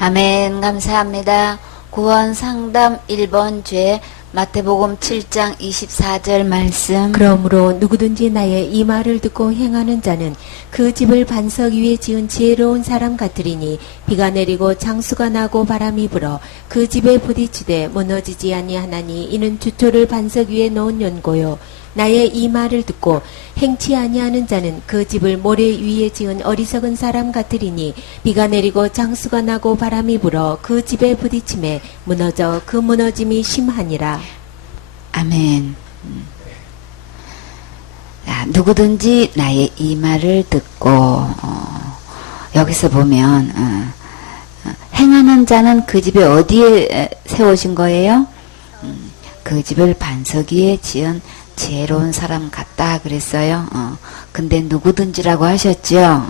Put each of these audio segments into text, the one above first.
아멘. 감사합니다. 구원 상담 1번 죄 마태복음 7장 24절 말씀. 그러므로 누구든지 나의 이 말을 듣고 행하는 자는 그 집을 반석 위에 지은 지혜로운 사람 같으리니 비가 내리고 장수가 나고 바람이 불어 그 집에 부딪히되 무너지지 아니하나니 이는 주초를 반석 위에 놓은 연고요. 나의 이 말을 듣고 행치 아니하는 자는 그 집을 모래 위에 지은 어리석은 사람 같으리니 비가 내리고 장수가 나고 바람이 불어 그 집에 부딪힘에 무너져 그 무너짐이 심하니라. 아멘. 누구든지 나의 이 말을 듣고 여기서 보면 행하는 자는 그 집에 어디에 세우신 거예요? 그 집을 반석 위에 지은 지혜로운 사람 같다 그랬어요. 근데 누구든지라고 하셨죠.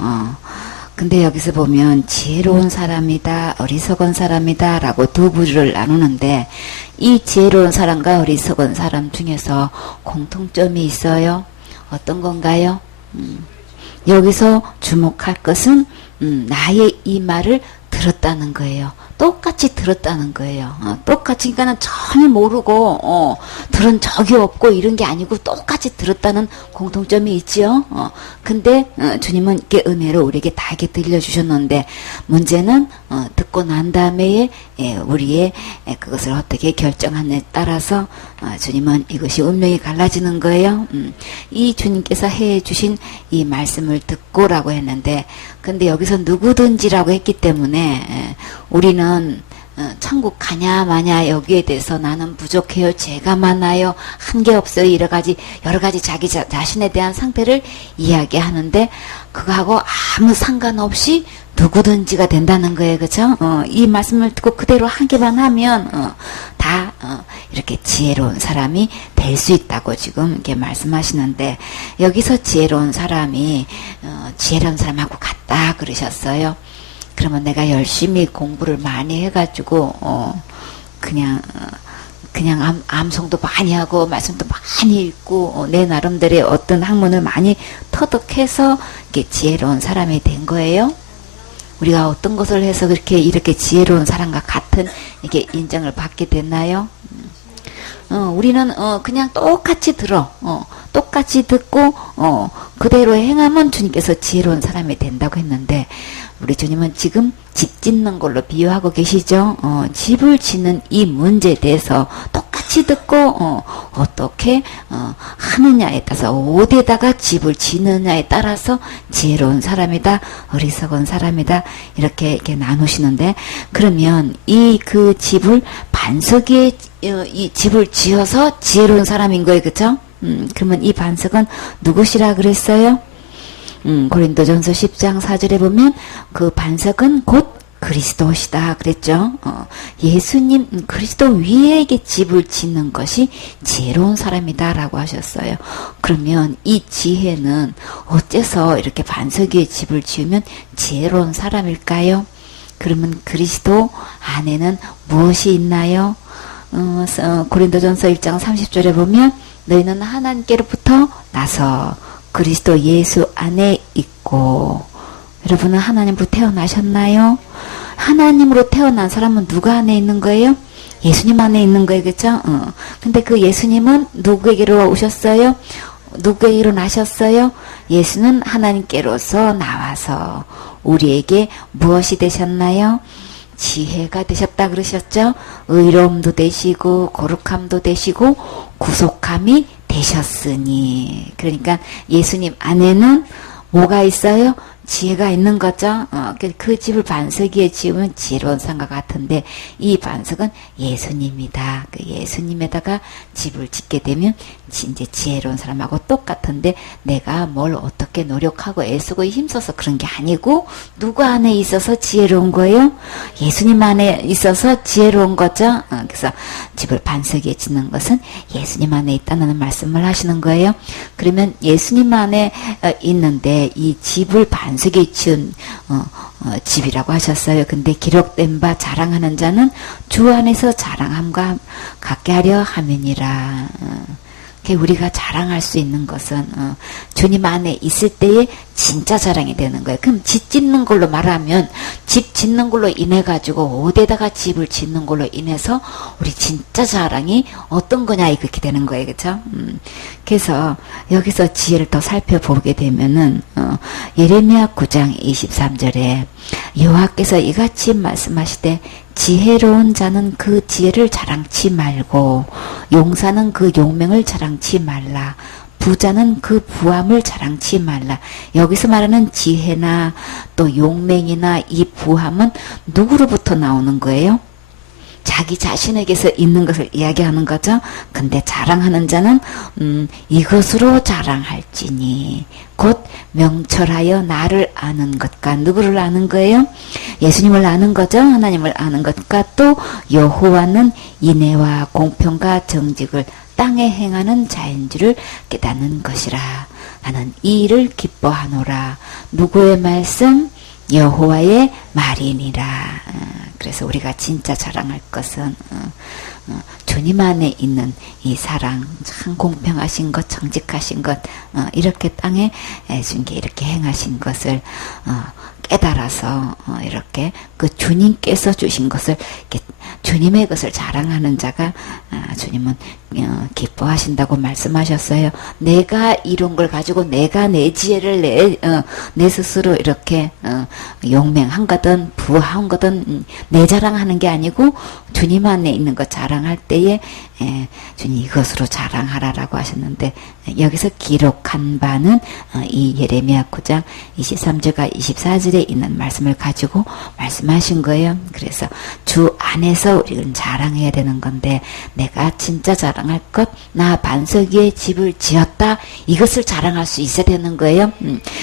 근데 여기서 보면 지혜로운 사람이다, 어리석은 사람이다 라고 두 부류를 나누는데 이 지혜로운 사람과 어리석은 사람 중에서 공통점이 있어요. 어떤 건가요? 여기서 주목할 것은 나의 이 말을 들었다는 거예요. 똑같이 들었다는 거예요. 똑같이, 그러니까 전혀 모르고 들은 적이 없고 이런 게 아니고 똑같이 들었다는 공통점이 있지요. 근데 주님은 이렇게 은혜로 우리에게 다 이렇게 들려주셨는데 문제는 듣고 난 다음에 우리의 그것을 어떻게 결정하느냐에 따라서 주님은 이것이 운명이 갈라지는 거예요. 이 주님께서 해주신 이 말씀을 듣고라고 했는데 근데 여기서 누구든지라고 했기 때문에 우리는 천국 가냐 마냐 여기에 대해서 나는 부족해요, 죄가 많아요, 한 게 없어요, 여러 가지 자기 자신에 대한 상태를 이야기하는데 그거하고 아무 상관없이 누구든지가 된다는 거예요. 그죠? 이 말씀을 듣고 그대로 하기만 하면 다 이렇게 지혜로운 사람이 될 수 있다고 지금 이렇게 말씀하시는데 여기서 지혜로운 사람이 지혜로운 사람하고 같다 그러셨어요. 그러면 내가 열심히 공부를 많이 해가지고 그냥 암송도 많이 하고 말씀도 많이 읽고 내 나름대로의 어떤 학문을 많이 터득해서 이렇게 지혜로운 사람이 된 거예요. 우리가 어떤 것을 해서 이렇게 지혜로운 사람과 같은 이렇게 인정을 받게 됐나요? 우리는 그냥 똑같이 똑같이 듣고 그대로 행하면 주님께서 지혜로운 사람이 된다고 했는데 우리 주님은 지금 집 짓는 걸로 비유하고 계시죠. 집을 짓는 이 문제에 대해서 똑같이 듣고 어떻게 하느냐에 따라서 어디에다가 집을 짓느냐에 따라서 지혜로운 사람이다, 어리석은 사람이다 이렇게 나누시는데 그러면 그 집을 반석 위에 이 집을 지어서 지혜로운 사람인 거예요, 그렇죠? 그러면 이 반석은 누구시라 그랬어요? 고린도전서 10장 4절에 보면 그 반석은 곧 그리스도시다 그랬죠. 예수님 그리스도 위에 집을 짓는 것이 지혜로운 사람이다 라고 하셨어요. 그러면 이 지혜는 어째서 이렇게 반석 위에 집을 지으면 지혜로운 사람일까요? 그러면 그리스도 안에는 무엇이 있나요? 고린도전서 1장 30절에 보면 너희는 하나님께로부터 나서 그리스도 예수 안에 있고 여러분은 하나님으로 태어나셨나요? 하나님으로 태어난 사람은 누가 안에 있는 거예요? 예수님 안에 있는 거예요. 그렇죠? 근데 그 예수님은 누구에게로 오셨어요? 누구에게로 나셨어요? 예수는 하나님께로서 나와서 우리에게 무엇이 되셨나요? 지혜가 되셨다 그러셨죠? 의로움도 되시고 거룩함도 되시고 구속함이 되셨으니 그러니까 예수님 안에는 뭐가 있어요? 지혜가 있는 거죠. 그 집을 반석 위에 지으면 지혜로운 산과 같은데 이 반석은 예수님이다. 그 예수님에다가 집을 짓게 되면 이제 지혜로운 사람하고 똑같은데 내가 뭘 어떻게 노력하고 애쓰고 힘써서 그런 게 아니고 누구 안에 있어서 지혜로운 거예요? 예수님 안에 있어서 지혜로운 거죠. 그래서 집을 반석 위에 짓는 것은 예수님 안에 있다는 말씀을 하시는 거예요. 그러면 예수님 안에 있는데 이 집을 반석에 지은 집이라고 하셨어요. 근데 기록된 바 자랑하는 자는 주 안에서 자랑함과 같게 하려 함이니라. 우리가 자랑할 수 있는 것은 주님 안에 있을 때에 진짜 자랑이 되는 거예요. 그럼 집 짓는 걸로 말하면 집 짓는 걸로 인해 가지고 어디에다가 집을 짓는 걸로 인해서 우리 진짜 자랑이 어떤 거냐 이렇게 되는 거예요. 그렇죠? 그래서 여기서 지혜를 더 살펴보게 되면은 예레미야 9장 23절에 여호와께서 이같이 말씀하시되 지혜로운 자는 그 지혜를 자랑치 말고 용사는 그 용맹을 자랑치 말라. 부자는 그 부함을 자랑치 말라. 여기서 말하는 지혜나 또 용맹이나 이 부함은 누구로부터 나오는 거예요? 자기 자신에게서 있는 것을 이야기하는 거죠. 근데 자랑하는 자는 이것으로 자랑할지니 곧 명철하여 나를 아는 것과 누구를 아는 거예요? 예수님을 아는 거죠. 하나님을 아는 것과 또 여호와는 인애와 공평과 정직을 땅에 행하는 자인 줄을 깨닫는 것이라. 나는 이 일을 기뻐하노라. 누구의 말씀? 여호와의 말이니라. 그래서 우리가 진짜 자랑할 것은 주님 안에 있는 이 사랑, 참 공평하신 것, 정직하신 것, 이렇게 땅에 주님께 이렇게 행하신 것을 깨달아서 이렇게 그 주님께서 주신 것을 이렇게 주님의 것을 자랑하는 자가 주님은 기뻐하신다고 말씀하셨어요. 내가 이룬 걸 가지고 내가 내 지혜를 내 스스로 이렇게 용맹한 거든 부한 거든 내 자랑하는 게 아니고 주님 안에 있는 것 자랑할 때에 주님 이것으로 자랑하라라고 하셨는데 여기서 기록한 바는 이 예레미야 9장 23절과 24절에 있는 말씀을 가지고 말씀하신 거예요. 그래서 주 안에서 우리는 자랑해야 되는 건데 내가 진짜 자랑할 것, 나 반석 위에 집을 지었다, 이것을 자랑할 수 있어야 되는 거예요.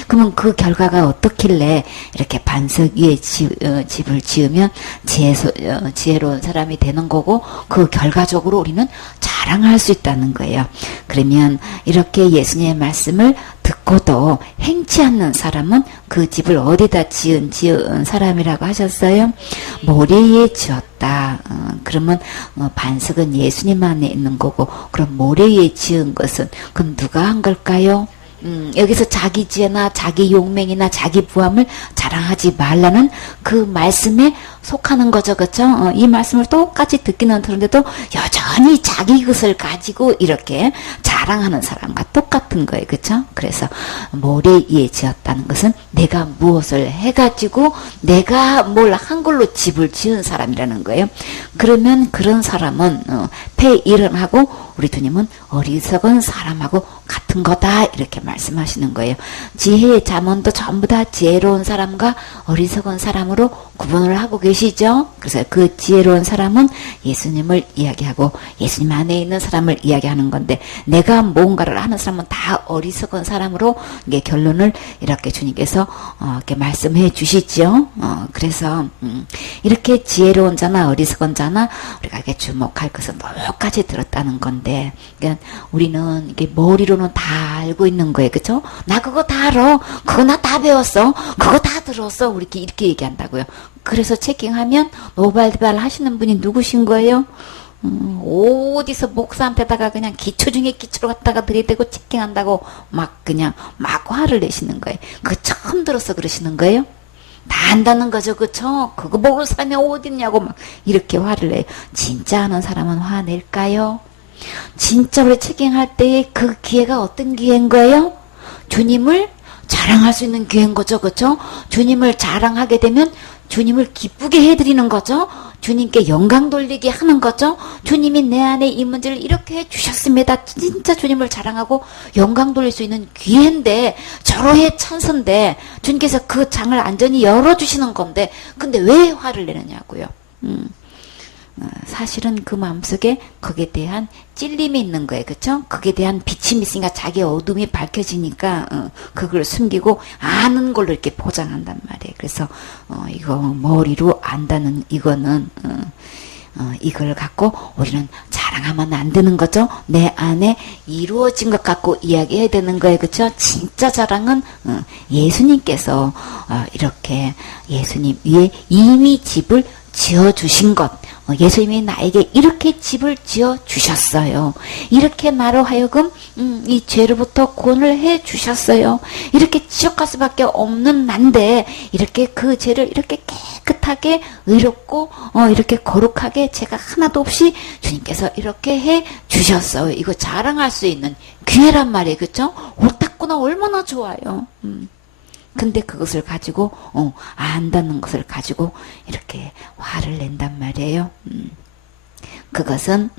그러면 그 결과가 어떻길래 이렇게 반석 위에 집을 지으면 지혜로운 사람이 되는 거고 그 결과적으로 우리는 자랑할 수 있다는 거예요. 그러면 이렇게 예수님의 말씀을 듣고도 행치 않는 사람은 그 집을 어디다 지은 사람이라고 하셨어요? 모래 위에 지었다. 그러면 반석은 예수님 안에 있는 거고 그럼 모래 위에 지은 것은 그럼 누가 한 걸까요? 여기서 자기 지혜나 자기 용맹이나 자기 부함을 자랑하지 말라는 그 말씀에 속하는 거죠. 그렇죠? 이 말씀을 똑같이 듣기는 들었는데도 여전히 자기 것을 가지고 이렇게 자랑하는 사람과 똑같은 거예요. 그렇죠? 그래서 모래 위에 지었다는 것은 내가 무엇을 해가지고 내가 뭘 한 걸로 집을 지은 사람이라는 거예요. 그러면 그런 사람은 폐일은하고 우리 주님은 어리석은 사람하고 같은 거다 이렇게 말씀하시는 거예요. 지혜의 잠언도 전부 다 지혜로운 사람과 어리석은 사람으로 구분을 하고 계시죠. 그래서 그 지혜로운 사람은 예수님을 이야기하고 예수님 안에 있는 사람을 이야기하는 건데 내가 뭔가를 하는 사람은 다 어리석은 사람으로 이게 결론을 이렇게 주님께서 이렇게 말씀해 주시죠. 그래서 이렇게 지혜로운 자나 어리석은 자나 우리가 이렇게 주목할 것은 똑같이 들었다는 건데 그러니까 우리는 이게 머리로는 다 알고 있는 거예요. 그렇죠? 나 그거 다 알아. 그거 나 다 배웠어. 그거 다 들었어. 우리 이렇게 얘기한다고요. 그래서 체킹하면 노발대발 하시는 분이 누구신 거예요? 어디서 목사한테다가 그냥 기초 중에 기초로 갖다가 들이대고 체킹한다고 막 화를 내시는 거예요. 그거 처음 들어서 그러시는 거예요? 다 안다는 거죠. 그쵸? 그거 모르는 사람이 어딨냐고 막 이렇게 화를 내요. 진짜 아는 사람은 화낼까요? 진짜 우리 체킹할 때의 그 기회가 어떤 기회인 거예요? 주님을 자랑할 수 있는 기회인 거죠. 그쵸? 주님을 자랑하게 되면 주님을 기쁘게 해드리는 거죠. 주님께 영광 돌리게 하는 거죠. 주님이 내 안에 이 문제를 이렇게 해주셨습니다. 진짜 주님을 자랑하고 영광 돌릴 수 있는 기회인데 절호의 찬스인데 주님께서 그 장을 안전히 열어주시는 건데 근데 왜 화를 내느냐고요. 사실은 그 마음속에 거기에 대한 찔림이 있는 거예요. 그쵸? 거기에 대한 비침이 있으니까 자기 어둠이 밝혀지니까 그걸 숨기고 아는 걸로 이렇게 포장한단 말이에요. 그래서 이거 머리로 안다는 이거는 이걸 갖고 우리는 자랑하면 안 되는 거죠. 내 안에 이루어진 것 갖고 이야기해야 되는 거예요. 그렇죠? 진짜 자랑은 예수님께서 이렇게 예수님 위에 이미 집을 지어주신 것, 예수님이 나에게 이렇게 집을 지어주셨어요. 이렇게 나로 하여금 이 죄로부터 구원을 해주셨어요. 이렇게 지옥갈 수밖에 없는 난데 이렇게 그 죄를 이렇게 깨끗하게 의롭고 이렇게 거룩하게 죄가 하나도 없이 주님께서 이렇게 해주셨어요. 이거 자랑할 수 있는 기회란 말이에요. 그렇죠? 옳았구나, 얼마나 좋아요. 근데 그것을 가지고 안다는 것을 가지고 이렇게 화를 낸단 말이에요. 그것은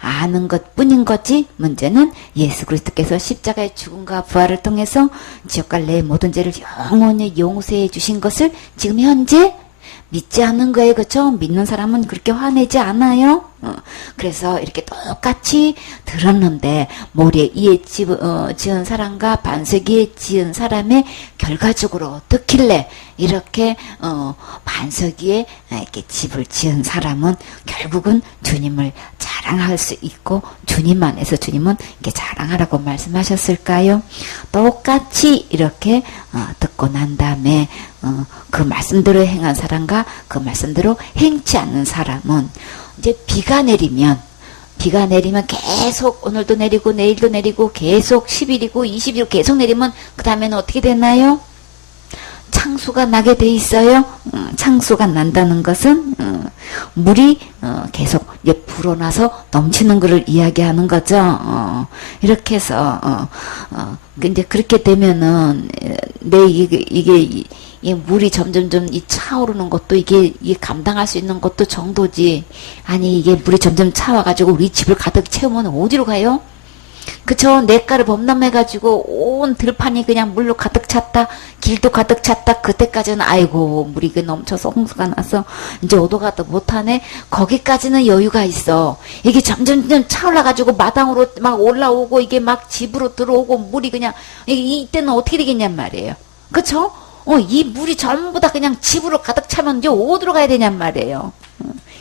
아는 것뿐인 거지, 문제는 예수 그리스도께서 십자가의 죽음과 부활을 통해서 지옥갈 내 모든 죄를 영원히 용서해 주신 것을 지금 현재 믿지 않는 거예요. 그렇죠? 믿는 사람은 그렇게 화내지 않아요. 그래서 이렇게 똑같이 들었는데 모리에 이에 지은 사람과 반석이에 지은 사람의 결과적으로 듣길래 이렇게 반석이에 이렇게 집을 지은 사람은 결국은 주님을 자랑할 수 있고 주님 안에서 주님은 이렇게 자랑하라고 말씀하셨을까요? 똑같이 이렇게 듣고 난 다음에 그 말씀대로 행한 사람과 그 말씀대로 행치 않는 사람은 이제 비가 내리면 계속 오늘도 내리고 내일도 내리고 계속 10일이고 20일 계속 내리면 그 다음에는 어떻게 되나요? 창수가 나게 돼 있어요. 창수가 난다는 것은 물이 계속 이제 불어나서 넘치는 것을 이야기하는 거죠. 이렇게 해서 근데 그렇게 되면은 이게 이 물이 점점점 이 차오르는 것도 이게 감당할 수 있는 것도 정도지. 아니 이게 물이 점점 차와가지고 우리 집을 가득 채우면 어디로 가요? 그쵸? 냇가를 범람해가지고 온 들판이 그냥 물로 가득 찼다. 길도 가득 찼다. 그때까지는 아이고 물이 넘쳐서 홍수가 나서 이제 오도가도 못하네. 거기까지는 여유가 있어. 이게 점점 차올라가지고 마당으로 막 올라오고 이게 막 집으로 들어오고 물이 그냥 이때는 어떻게 되겠냔 말이에요. 그쵸? 이 물이 전부 다 그냥 집으로 가득 차면 이제 어디로 가야 되냔 말이에요.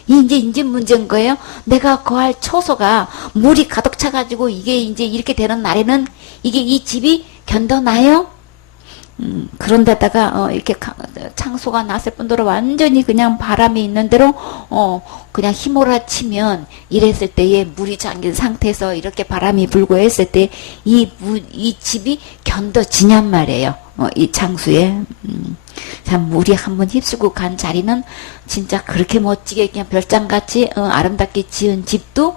이제 문제인 거예요. 내가 거할 처소가 물이 가득 차가지고 이게 이제 이렇게 되는 날에는 이게 이 집이 견뎌나요? 그런데다가 이렇게 창소가 났을 뿐더러 완전히 그냥 바람이 있는 대로 그냥 휘몰아치면 이랬을 때에 물이 잠긴 상태에서 이렇게 바람이 불고 했을 때 이 집이 견뎌지냔 말이에요. 이 창수에 참 물이 한번 휩쓸고 간 자리는 진짜 그렇게 멋지게 그냥 별장같이 아름답게 지은 집도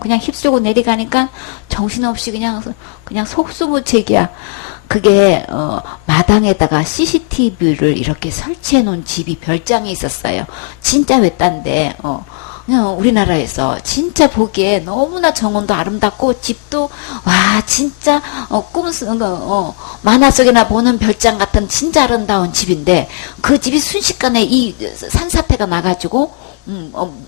그냥 휩쓸고 내려가니까 정신없이 그냥 속수무책이야. 그게 마당에다가 CCTV를 이렇게 설치해 놓은 집이 별장에 있었어요. 진짜 외딴데 그냥 우리나라에서 진짜 보기에 너무나 정원도 아름답고 집도 와 진짜 만화 속에나 보는 별장 같은 진짜 아름다운 집인데 그 집이 순식간에 이 산사태가 나가지고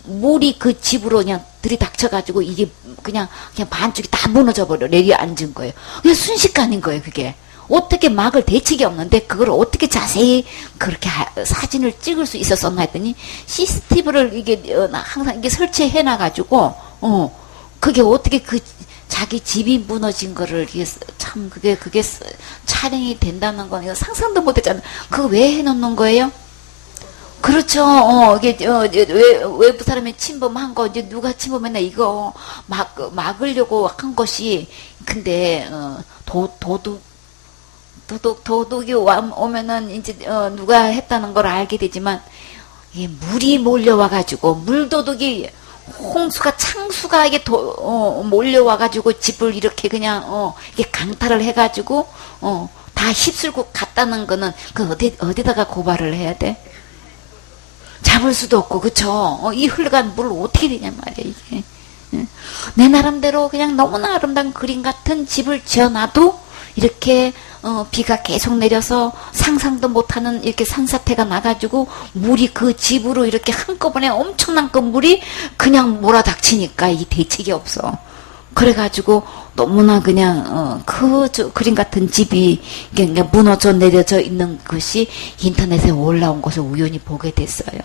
물이 그 집으로 그냥 들이닥쳐가지고 이게 그냥 반쪽이 다 무너져 버려 내려앉은 거예요. 그냥 순식간인 거예요. 그게 어떻게 막을 대책이 없는데 그걸 어떻게 자세히 그렇게 사진을 찍을 수 있었었나 했더니 CCTV를 이게 항상 이게 설치해 놔가지고 그게 어떻게 그 자기 집이 무너진 거를 이게 참 그게 촬영이 된다는 건 이거 상상도 못했잖아. 그거 왜 해놓는 거예요? 그렇죠. 이게 외부 사람이 침범한 거 이제 누가 침범했나 이거 막으려고 한 것이 근데 도둑이 오면은 이제 누가 했다는 걸 알게 되지만 이게 물이 몰려와가지고 물도둑이 홍수가 창수가 이게 몰려와가지고 집을 이렇게 그냥 이게 강탈을 해가지고 다 휩쓸고 갔다는 거는 그 어디다가 고발을 해야 돼? 잡을 수도 없고 그쵸? 이 흘러간 물을 어떻게 되냔 말이야 이게. 내 나름대로 그냥 너무나 아름다운 그림 같은 집을 지어놔도 이렇게 비가 계속 내려서 상상도 못하는 이렇게 산사태가 나가지고 물이 그 집으로 이렇게 한꺼번에 엄청난 그 물이 그냥 몰아닥치니까 이 대책이 없어. 그래가지고 너무나 그냥 그림 같은 집이 그냥 무너져 내려져 있는 것이 인터넷에 올라온 것을 우연히 보게 됐어요.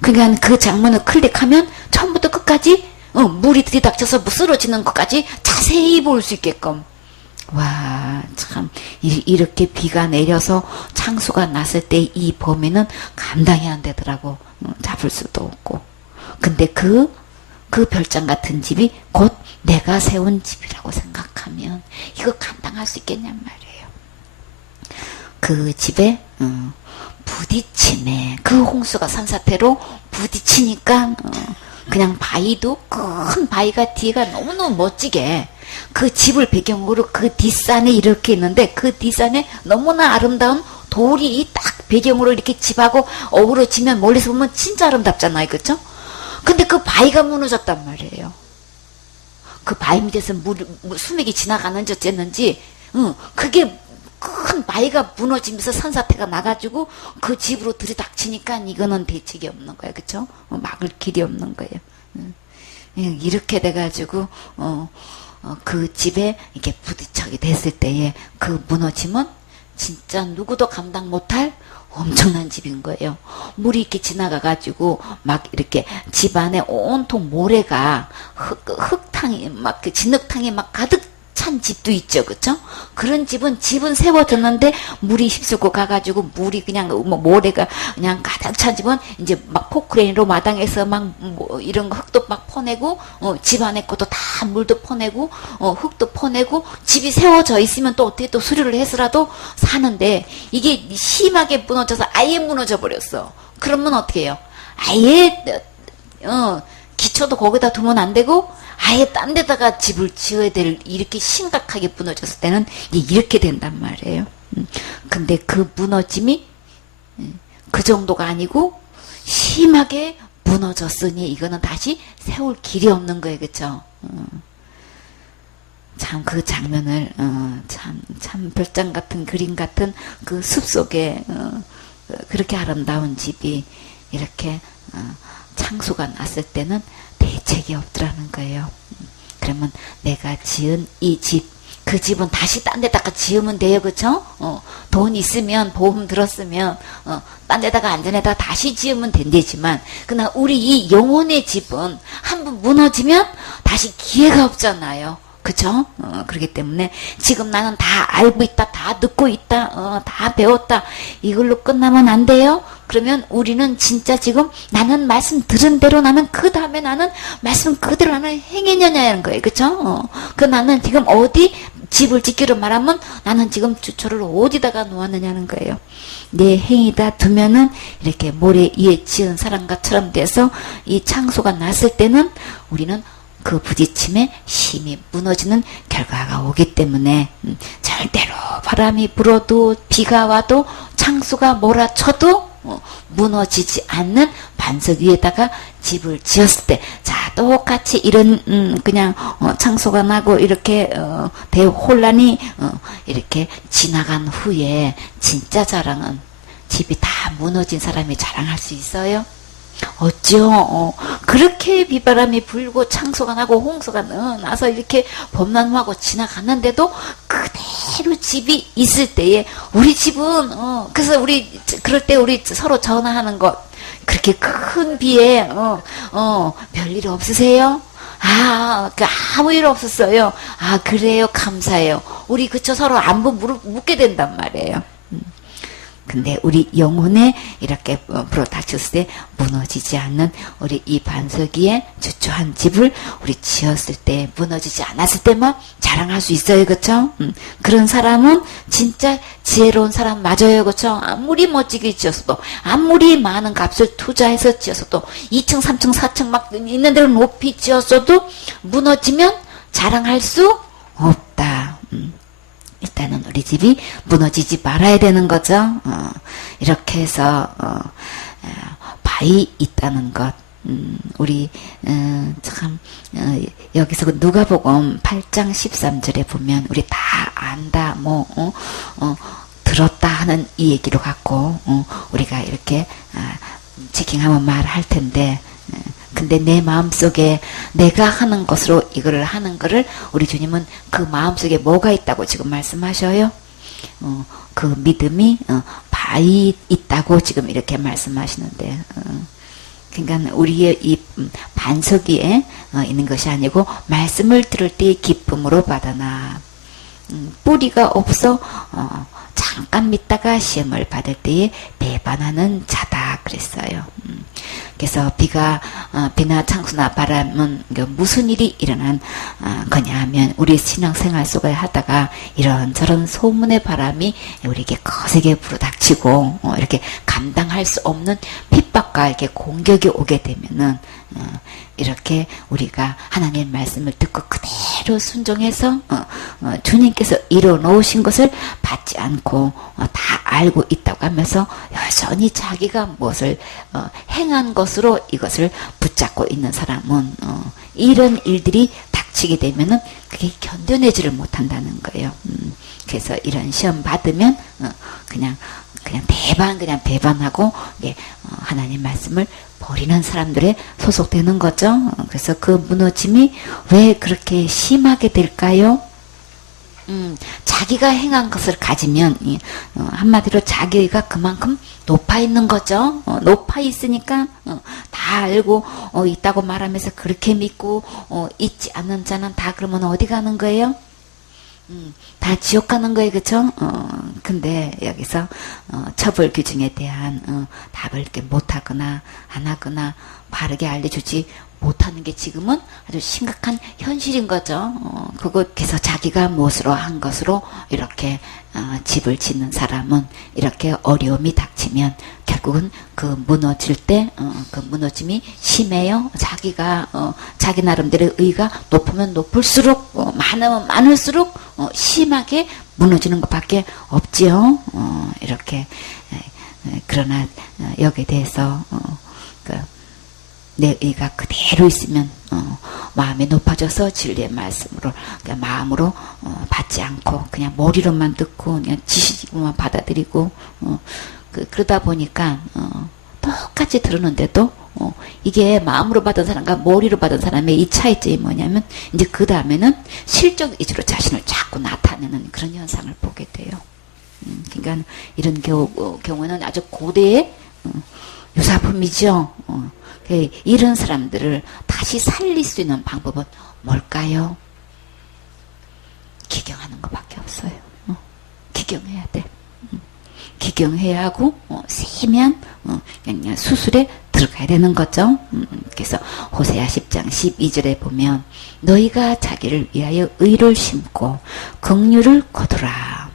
그러니까 그 장면을 클릭하면 처음부터 끝까지 물이 들이닥쳐서 쓰러지는 것까지 자세히 볼 수 있게끔 와, 참, 이렇게 비가 내려서 창수가 났을 때 이 범위는 감당이 안 되더라고. 잡을 수도 없고. 근데 그 별장 같은 집이 곧 내가 세운 집이라고 생각하면 이거 감당할 수 있겠냔 말이에요. 그 집에, 부딪히네. 그 홍수가 산사태로 부딪히니까, 그냥 바위도 큰 바위가 뒤가 너무너무 멋지게 그 집을 배경으로 그 뒷산에 이렇게 있는데 그 뒷산에 너무나 아름다운 돌이 딱 배경으로 이렇게 집하고 어우러지면 멀리서 보면 진짜 아름답잖아요. 그렇죠? 근데 그 바위가 무너졌단 말이에요. 그 바위 밑에서 수맥이 지나가는지 어쨌는지 그게 큰 바위가 무너지면서 산사태가 나가지고 그 집으로 들이닥치니까 이거는 대책이 없는 거예요. 그렇죠? 막을 길이 없는 거예요. 이렇게 돼가지고 그 집에 이렇게 부딪히게 됐을 때에 그 무너짐은 진짜 누구도 감당 못할 엄청난 집인 거예요. 물이 이렇게 지나가가지고 막 이렇게 집 안에 온통 모래가 흙탕이 막 그 진흙탕이 막 가득 찬 집도 있죠, 그쵸? 그런 집은 세워졌는데 물이 휩쓸고 가가지고 물이 그냥 모래가 그냥 가득 찬 집은 이제 막 포크레인으로 마당에서 막 이런 흙도 막 퍼내고 집 안에 것도 다 물도 퍼내고 흙도 퍼내고 집이 세워져 있으면 또 어떻게 또 수리를 해서라도 사는데 이게 심하게 무너져서 아예 무너져 버렸어. 그러면 어떻게 해요? 아예 기초도 거기다 두면 안 되고 아예 딴 데다가 집을 지어야 될 이렇게 심각하게 무너졌을 때는 이렇게 된단 말이에요. 근데 그 무너짐이 그 정도가 아니고 심하게 무너졌으니 이거는 다시 세울 길이 없는 거예요. 그쵸? 참 그 장면을 참 별장 같은 그림 같은 그 숲속에 그렇게 아름다운 집이 이렇게 창수가 났을 때는 대책이 없더라는 거예요. 그러면 내가 지은 이 집, 그 집은 다시 딴 데다가 지으면 돼요. 그쵸? 돈 있으면, 보험 들었으면, 딴 데다가 안전에다 다시 지으면 된대지만, 그러나 우리 이 영혼의 집은 한번 무너지면 다시 기회가 없잖아요. 그쵸? 그렇기 때문에 지금 나는 다 알고 있다, 다 듣고 있다, 다 배웠다. 이걸로 끝나면 안 돼요? 그러면 우리는 진짜 지금 나는 말씀 들은 대로 나는 그 다음에 나는 말씀 그대로 나는 행해냐냐는 거예요. 그쵸? 그 나는 지금 어디 집을 짓기로 말하면 나는 지금 주초를 어디다가 놓았느냐는 거예요. 내 행위다 두면은 이렇게 모래 위에 지은 사람과처럼 돼서 이 창소가 났을 때는 우리는 그 부딪힘에 심히 무너지는 결과가 오기 때문에 절대로 바람이 불어도 비가 와도 창수가 몰아쳐도 무너지지 않는 반석 위에다가 집을 지었을 때, 자 똑같이 이런 그냥 창수가 나고 이렇게 대혼란이 이렇게 지나간 후에 진짜 자랑은 집이 다 무너진 사람이 자랑할 수 있어요? 어찌요? 그렇게 비바람이 불고 창소가 나고 홍수가 나서 이렇게 범람하고 지나갔는데도 그대로 집이 있을 때에 우리 집은 그래서 우리 그럴 때 우리 서로 전화하는 것 그렇게 큰 비에 별일 없으세요? 아무 일 없었어요. 아 그래요, 감사해요. 우리 그쵸 서로 안부 묻게 된단 말이에요. 근데 우리 영혼에 이렇게 불어닥쳤을 때 무너지지 않는 우리 이 반석 위에 주초한 집을 우리 지었을 때 무너지지 않았을 때만 자랑할 수 있어요. 그쵸? 그런 사람은 진짜 지혜로운 사람 맞아요. 그쵸? 아무리 멋지게 지었어도 아무리 많은 값을 투자해서 지었어도 2층 3층 4층 막 있는 대로 높이 지었어도 무너지면 자랑할 수 없다. 일단은 우리 집이 무너지지 말아야 되는 거죠. 이렇게 해서 바위 있다는 것. 우리 참 여기서 누가복음 8장 13절에 보면 우리 다 안다 들었다 하는 이 얘기로 갖고 우리가 이렇게 지킹하면 말할 텐데 근데 내 마음속에 내가 하는 것으로 이거를 하는 거를 우리 주님은 그 마음속에 뭐가 있다고 지금 말씀하셔요? 그 믿음이 바위 있다고 지금 이렇게 말씀하시는데 그러니까 우리의 이 반석 위에 있는 것이 아니고 말씀을 들을 때의 기쁨으로 받아나 뿌리가 없어 잠깐 믿다가 시험을 받을 때에 배반하는 자다 그랬어요. 그래서 비나 창수나 바람은 무슨 일이 일어난 거냐 하면 우리 신앙생활 속에 하다가 이런저런 소문의 바람이 우리에게 거세게 불어닥치고 이렇게 감당할 수 없는 핍박과 이렇게 공격이 오게 되면은 이렇게 우리가 하나님의 말씀을 듣고 그대로 순종해서 주님께서 이뤄 놓으신 것을 받지 않고 다 알고 있다고 하면서 여전히 자기가 무엇을 행한 것으로 이것을 붙잡고 있는 사람은 이런 일들이 닥치게 되면은 그게 견뎌내지를 못한다는 거예요. 그래서 이런 시험 받으면 그냥 배반하고 하나님 말씀을 버리는 사람들에 소속되는 거죠. 그래서 그 무너짐이 왜 그렇게 심하게 될까요? 자기가 행한 것을 가지면 한마디로 자기가 그만큼 높아 있는 거죠. 높아 있으니까 다 알고 있다고 말하면서 그렇게 믿고 있지 않는 자는 다 그러면 어디 가는 거예요? 다 지옥 가는 거예요, 그쵸? 근데 여기서 처벌 규정에 대한 답을 이렇게 못하거나 안 하거나 바르게 알려주지 못하는 게 지금은 아주 심각한 현실인 거죠. 그것께서 자기가 무엇으로 한 것으로 이렇게 집을 짓는 사람은 이렇게 어려움이 닥치면 결국은 그 무너질 때 그 무너짐이 심해요. 자기가 자기 나름대로 의가 높으면 높을수록 많으면 많을수록 심하게 무너지는 것밖에 없지요. 이렇게 그러나 여기에 대해서 내 의가 그대로 있으면 마음이 높아져서 진리의 말씀으로 마음으로 받지 않고 그냥 머리로만 듣고 그냥 지식으로만 받아들이고 그러다 보니까 똑같이 들었는데도 이게 마음으로 받은 사람과 머리로 받은 사람의 이 차이점이 뭐냐면 이제 그 다음에는 실적 위주로 자신을 자꾸 나타내는 그런 현상을 보게 돼요. 그러니까 이런 경우는 아주 고대의 유사품이죠. 이런 사람들을 다시 살릴 수 있는 방법은 뭘까요? 기경하는 것밖에 없어요. 기경해야 돼. 기경해야 하고 세면 그냥 수술에 들어가야 되는 거죠. 그래서 호세아 10장 12절에 보면 너희가 자기를 위하여 의를 심고 긍휼을 거두라.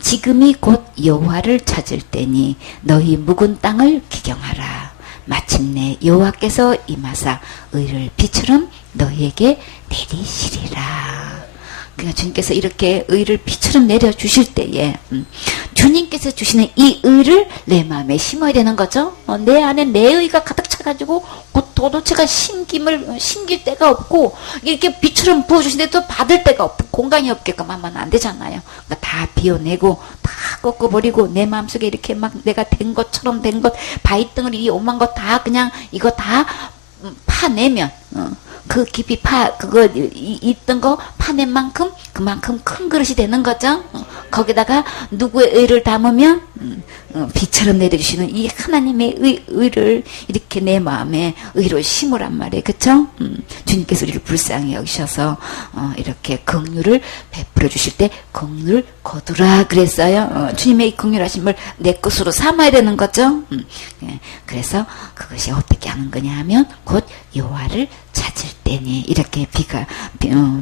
지금이 곧 여호와를 찾을 때니 너희 묵은 땅을 기경하라. 마침내 여호와께서 임하사 의를 비처럼 너희에게 내리시리라. 그러니까 주님께서 이렇게 의를 비처럼 내려주실 때에 주님께서 주시는 이 의를 내 마음에 심어야 되는 거죠. 내 안에 내 의가 가득 차가지고 도도체가 심길 데가 없고 이렇게 비처럼 부어주시는데도 받을 데가 없고 공간이 없게끔 하면 안 되잖아요. 그러니까 다 비워내고 다 꺾어버리고 내 마음속에 이렇게 막 내가 된 것처럼 된 것 바위덩어리 오만 것 다 그냥 이거 다 파내면 그 깊이 그거 있던 거 파낸 만큼 그만큼 큰 그릇이 되는 거죠. 거기다가 누구의 의를 담으면 비처럼 내려주시는 이 하나님의 의를 이렇게 내 마음에 의로 심으란 말이에요. 그쵸? 주님께서 우리를 불쌍히 여기셔서 이렇게 긍휼을 베풀어 주실 때 긍휼을 거두라 그랬어요. 주님의 이 긍휼하심을 내 것으로 삼아야 되는 거죠. 그래서 그것이 어떻게 하는 거냐 하면 곧 여호와를 찾을 때니 이렇게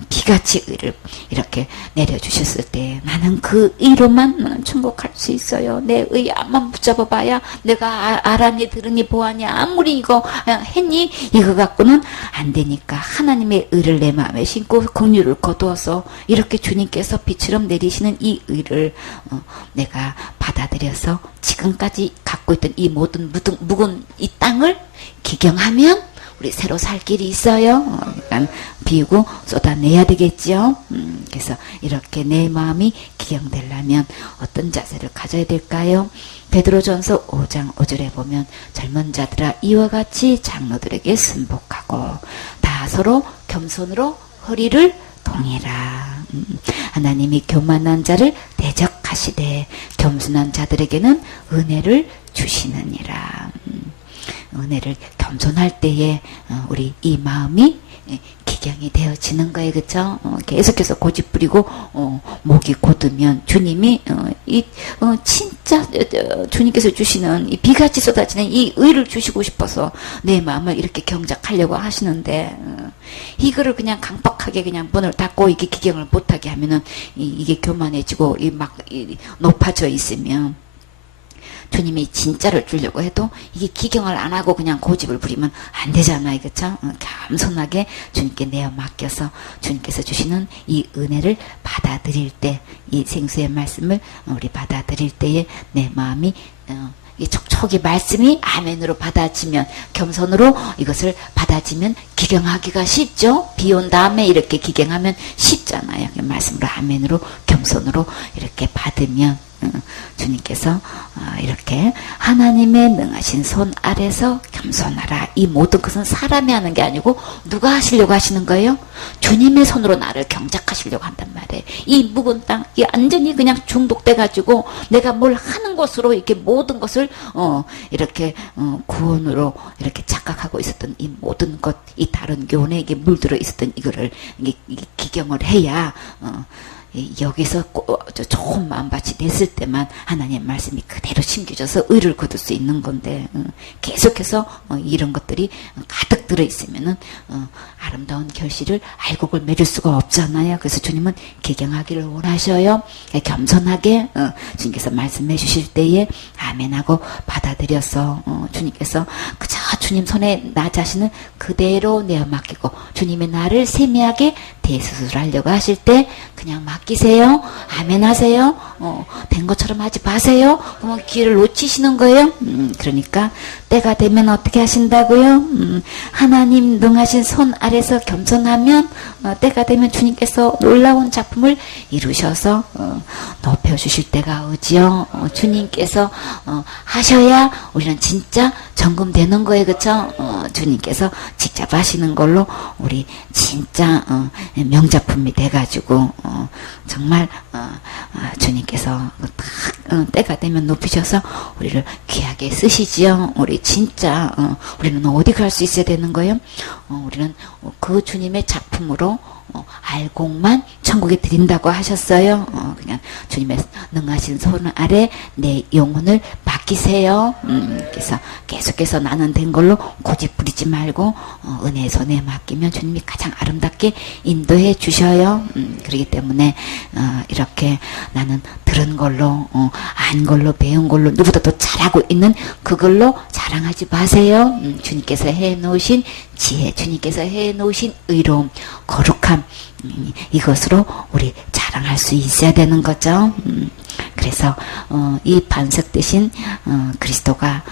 비같이 의를 이렇게 내려주셨을 때 나는 그 의로만 천국 갈 수 있어요. 내 의 앞만 붙잡아 봐야 내가 알았니 들으니 보았니 아무리 이거 했니 이거 갖고는 안 되니까 하나님의 의를 내 마음에 심고 긍휼을 거두어서 이렇게 주님께서 비처럼 내리시는 이 의를 내가 받아들여서 지금까지 갖고 있던 이 모든 묵은 이 땅을 기경하면 우리 새로 살 길이 있어요. 그러니까 비우고 쏟아내야 되겠죠. 그래서 이렇게 내 마음이 기경되려면 어떤 자세를 가져야 될까요? 베드로전서 5장 5절에 보면 젊은 자들아 이와 같이 장로들에게 순복하고 다 서로 겸손으로 허리를 동이라. 하나님이 교만한 자를 대적하시되 겸손한 자들에게는 은혜를 주시느니라. 은혜를 겸손할 때에 우리 이 마음이 기경이 되어지는 거예요. 그쵸? 계속해서 고집 부리고 목이 곧으면 주님이 진짜 주님께서 주시는 이 비같이 쏟아지는 이 의를 주시고 싶어서 내 마음을 이렇게 경작하려고 하시는데 이거를 그냥 강박하게 그냥 문을 닫고 이게 기경을 못하게 하면은 이게 교만해지고 높아져 있으면 주님이 진짜를 주려고 해도 이게 기경을 안 하고 그냥 고집을 부리면 안 되잖아요. 그쵸? 겸손하게 주님께 내어 맡겨서 주님께서 주시는 이 은혜를 받아들일 때, 이 생수의 말씀을 우리 받아들일 때에 내 마음이 이 촉촉이 말씀이 아멘으로 받아지면, 겸손으로 이것을 받아지면 기경하기가 쉽죠. 비 온 다음에 이렇게 기경하면 쉽잖아요. 말씀으로 아멘으로 겸손으로 이렇게 받으면 주님께서 이렇게 하나님의 능하신 손 아래서 겸손하라. 이 모든 것은 사람이 하는 게 아니고 누가 하시려고 하시는 거예요? 주님의 손으로 나를 경작하시려고 한단 말이에요. 이 묵은 땅, 이 완전히 그냥 중독돼 가지고 내가 뭘 하는 것으로 이렇게 모든 것을 이렇게 구원으로 이렇게 착각하고 있었던 이 모든 것, 이 다른 교훈에 이게 물들어 있었던 이거를 이게 기경을 해야 여기서 좋은 마음밭이 됐을 때만 하나님의 말씀이 그대로 심겨져서 의를 거둘 수 있는 건데 계속해서 이런 것들이 가득 들어있으면은 아름다운 결실을 알곡을 맺을 수가 없잖아요. 그래서 주님은 기경하기를 원하셔요. 겸손하게 주님께서 말씀해 주실 때에 아멘하고 받아들여서 주님께서 그저 주님 손에 나 자신을 그대로 내어 맡기고 주님의 나를 세미하게 대수술하려고 하실 때 그냥 맡기세요. 아멘 하세요. 된 것처럼 하지 마세요. 그러면 기회를 놓치시는 거예요. 그러니까 때가 되면 어떻게 하신다고요? 하나님 능하신 손 아래서 겸손하면 때가 되면 주님께서 놀라운 작품을 이루셔서 높여주실 때가 오지요. 주님께서 하셔야 우리는 진짜 점검되는 거예요. 그쵸? 주님께서 직접 하시는 걸로 우리 진짜 명작품이 돼가지고 정말 주님께서 딱 때가 되면 높이셔서 우리를 귀하게 쓰시지요. 우리 진짜 우리는 어디 갈 수 있어야 되는 거예요? 우리는 그 주님의 작품으로 알곡만 천국에 드린다고 하셨어요. 그냥 주님의 능하신 손 아래 내 영혼을 맡기세요. 그래서 계속해서 나는 된 걸로 고집 부리지 말고 은혜의 손에 맡기면 주님이 가장 아름답게 인도해 주셔요. 그렇기 때문에 이렇게 나는 들은 걸로 안 걸로 배운 걸로 누구보다도 잘하고 있는 그걸로 자랑하지 마세요. 주님께서 해놓으신 지혜, 주님께서 해놓으신 의로움, 거룩함, 이것으로 우리 자랑할 수 있어야 되는 거죠. 그래서 이 반석 대신 그리스도가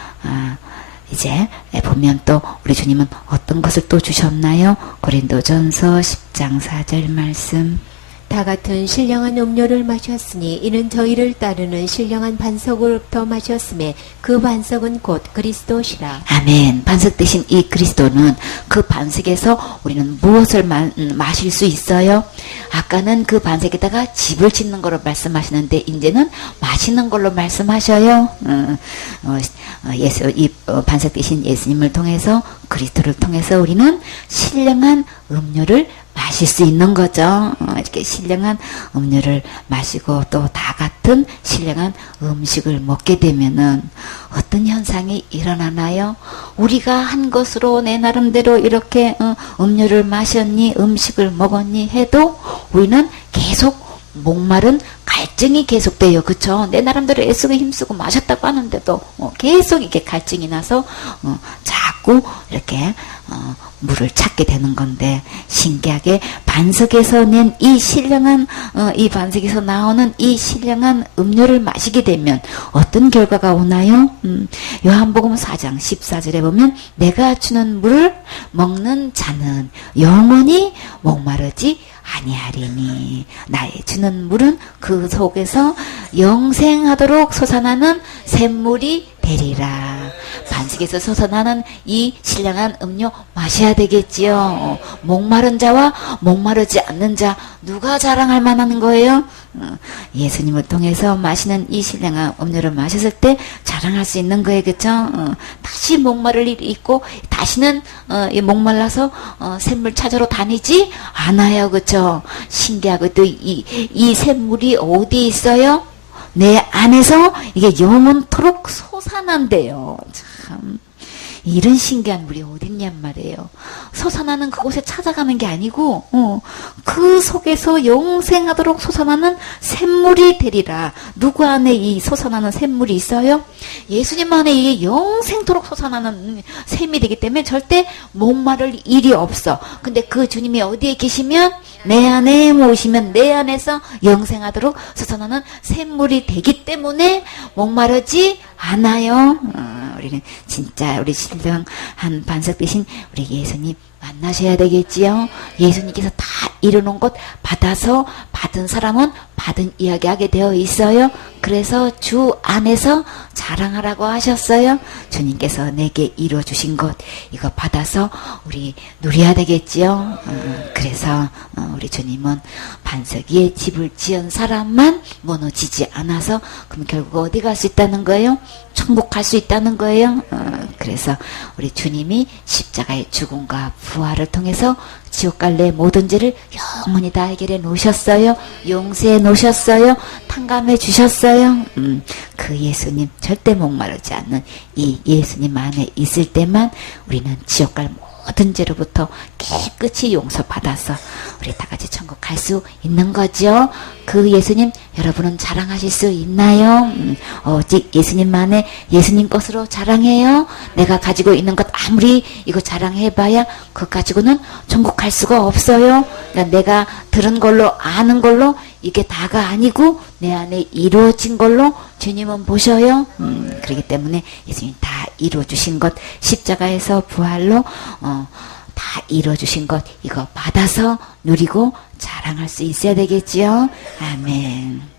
이제 보면 또 우리 주님은 어떤 것을 또 주셨나요? 고린도전서 10장 4절 말씀. 다 같은 신령한 음료를 마셨으니 이는 저희를 따르는 신령한 반석으로부터 마셨음에 그 반석은 곧 그리스도시라. 아멘. 반석 대신 이 그리스도는 그 반석에서 우리는 무엇을 마실 수 있어요? 아까는 그 반석에다가 집을 짓는 거로 말씀하시는데 이제는 마시는 걸로 말씀하셔요. 이 반석 대신 예수님을 통해서 그리스도를 통해서 우리는 신령한 음료를 마실 수 있는 거죠. 이렇게 신령한 음료를 마시고 또 다 같은 신령한 음식을 먹게 되면은 어떤 현상이 일어나나요? 우리가 한 것으로 내 나름대로 이렇게 음료를 마셨니, 음식을 먹었니 해도 우리는 계속 목마른 갈증이 계속돼요. 그쵸? 내 나름대로 애쓰고 힘쓰고 마셨다고 하는데도 계속 이게 갈증이 나서 자꾸 이렇게 물을 찾게 되는 건데 신기하게 반석에서 낸 이 신령한 이 반석에서 나오는 이 신령한 음료를 마시게 되면 어떤 결과가 오나요? 요한복음 4장 14절에 보면 내가 주는 물을 먹는 자는 영원히 목마르지 아니하리니 나의 주는 물은 그 속에서 영생하도록 솟아나는 샘물이 되리라. 반석에서 솟아나는 이 신령한 음료 마셔야 되겠지요. 목마른 자와 목마르지 않는 자 누가 자랑할 만한 거예요? 예수님을 통해서 마시는 이 신령한 음료를 마셨을 때 자랑할 수 있는 거예요. 그쵸? 다시 목마를 일이 있고 다시는 이 목말라서 샘물 찾으러 다니지 않아요. 그쵸? 신기하고 또 이 샘물이 어디 있어요? 내 안에서 이게 영원토록 솟아난대요. 참 이런 신기한 물이 어딨냔 말이에요. 솟아나는 그곳에 찾아가는 게 아니고 그 속에서 영생하도록 솟아나는 샘물이 되리라. 누구 안에 이 솟아나는 샘물이 있어요? 예수님 안에 이게 영생토록 솟아나는 샘이 되기 때문에 절대 목마를 일이 없어. 근데 그 주님이 어디에 계시면 내 안에 모시면 내 안에서 영생하도록 솟아나는 샘물이 되기 때문에 목마르지 않아요. 우리는 진짜 우리 신령한 반석 대신 우리 예수님 만나셔야 되겠지요. 예수님께서 다 이루는 것 받아서 받은 사람은 받은 이야기 하게 되어 있어요. 그래서 주 안에서 자랑하라고 하셨어요. 주님께서 내게 이루어주신 것 이거 받아서 우리 누려야 되겠지요. 그래서 우리 주님은 반석 위에 집을 지은 사람만 무너지지 않아서 그럼 결국 어디 갈 수 있다는 거예요? 천국 갈 수 있다는 거예요. 그래서 우리 주님이 십자가의 죽음과 부활을 통해서 지옥 갈래 모든 죄를 영원히 다 해결해 놓으셨어요. 용서해 놓으셨어요. 탕감해 주셨어요. 그 예수님 절대 목마르지 않는 이 예수님 안에 있을 때만 우리는 지옥 갈 모든 죄로부터 깨끗이 용서받아서 우리 다 같이 천국 갈 수 있는 거죠. 그 예수님 여러분은 자랑하실 수 있나요? 오직 예수님만의 예수님 것으로 자랑해요. 내가 가지고 있는 것 아무리 이거 자랑해봐야 그것 가지고는 천국 갈 수가 없어요. 그러니까 내가 들은 걸로 아는 걸로 이게 다가 아니고 내 안에 이루어진 걸로 주님은 보셔요. 그렇기 때문에 예수님 다 이루어주신 것 십자가에서 부활로 다 이루어주신 것 이거 받아서 누리고 자랑할 수 있어야 되겠지요. 아멘.